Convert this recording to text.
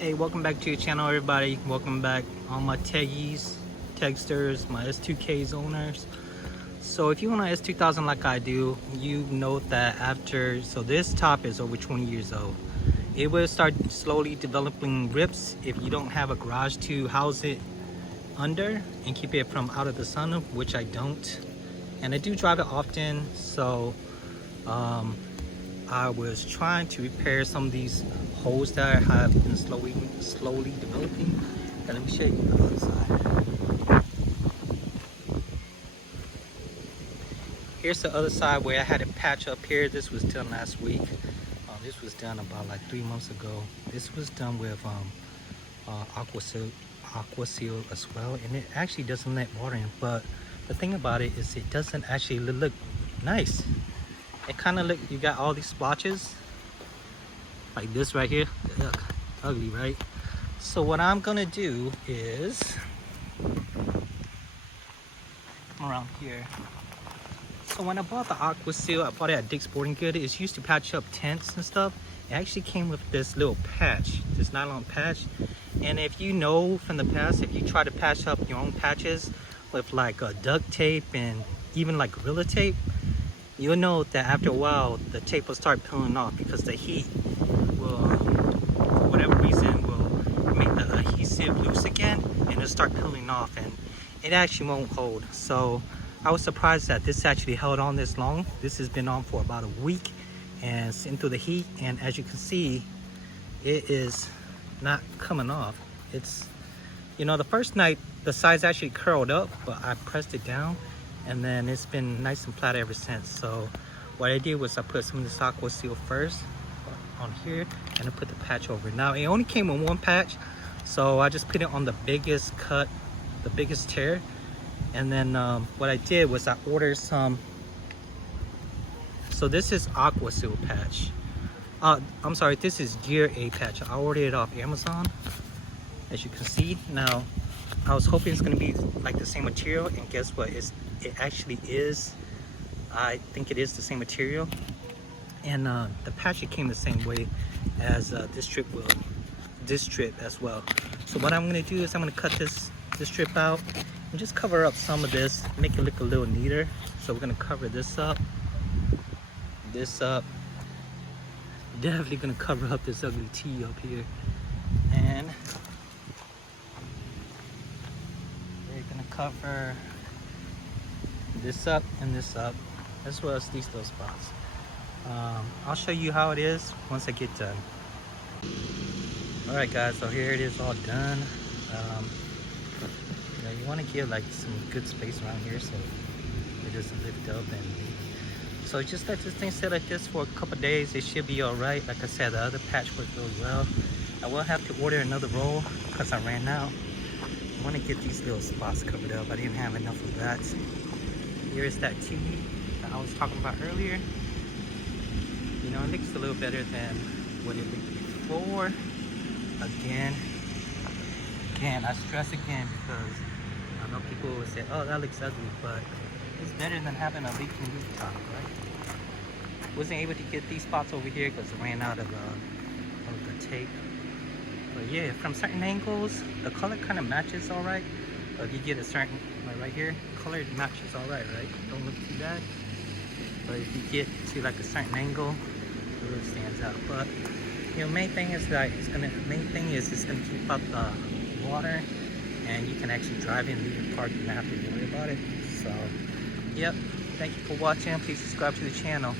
Hey, welcome back to your channel, everybody. Welcome back, all my techies, texters, my S2Ks owners. So if you want an S2000 like I do, you know that so this top is over 20 years old. It will start slowly developing rips if you don't have a garage to house it under and keep it from out of the sun, which I don't. And I do drive it often, so I was trying to repair some of these holes that have been slowly developing. And let me show you the other side. Here's the other side where I had a patch up here. This was done last week. This was done about like 3 months ago. This was done with aquaseal as well, and it actually doesn't let water in. But the thing about it is, it doesn't actually look nice. It kind of you got all these splotches like this right here. Ugh, ugly, right? So what I'm gonna do is come around here. So when I bought the aquaseal, I bought it at Dick's Sporting Goods. It's used to patch up tents and stuff. It actually came with this little patch, this nylon patch. And if you know from the past, if you try to patch up your own patches with like duct tape and even like Gorilla tape, you'll know that after a while the tape will start peeling off because the heat will, for whatever reason, will make the adhesive loose again and it'll start peeling off, and it actually won't hold. So I was surprised that this actually held on this long. This has been on for about a week and sitting through the heat, and as you can see, it is not coming off. It's, you know, the first night the sides actually curled up, but I pressed it down and then it's been nice and flat ever since. So what I did was I put some of this aquaseal first on here and I put the patch over it. Now it only came with one patch, so I just put it on the biggest cut, the biggest tear. And then what I did was I ordered some. So this is aquaseal patch. I'm sorry, this is gearaid patch. I ordered it off Amazon, as you can see. Now I was hoping it's gonna be like the same material, and guess what? It actually is. I think it is the same material, and the patch came the same way as this strip as well. So what I'm gonna do is I'm gonna cut this strip out and just cover up some of this, make it look a little neater. So we're gonna cover this up, definitely gonna cover up this ugly T up here, and we're gonna cover this up and this up, as well as these little spots. I'll show you how it is once I get done. All right guys, so here it is all done. You know, you want to give like some good space around here so it doesn't lift up, and so just let this thing sit like this for a couple days. It should be all right. Like I said, the other patch worked really well. I will have to order another roll because I ran out. I want to get these little spots covered up. I didn't have enough of that. Here's that TV that I was talking about earlier. You know, it looks a little better than what it looked before. Again, I stress again because I know people will say, oh, that looks ugly, but it's better than having a leaking rooftop, right? Wasn't able to get these spots over here because I ran out of the tape. But yeah, from certain angles, the color kind of matches all right. But if you get a certain, like right here, color matches all right? Don't look too bad. But if you get to like a certain angle, it really stands out. But you know, main thing is it's gonna keep up the water, and you can actually drive in, leave your park, you don't have to worry about it. So yep, thank you for watching. Please subscribe to the channel.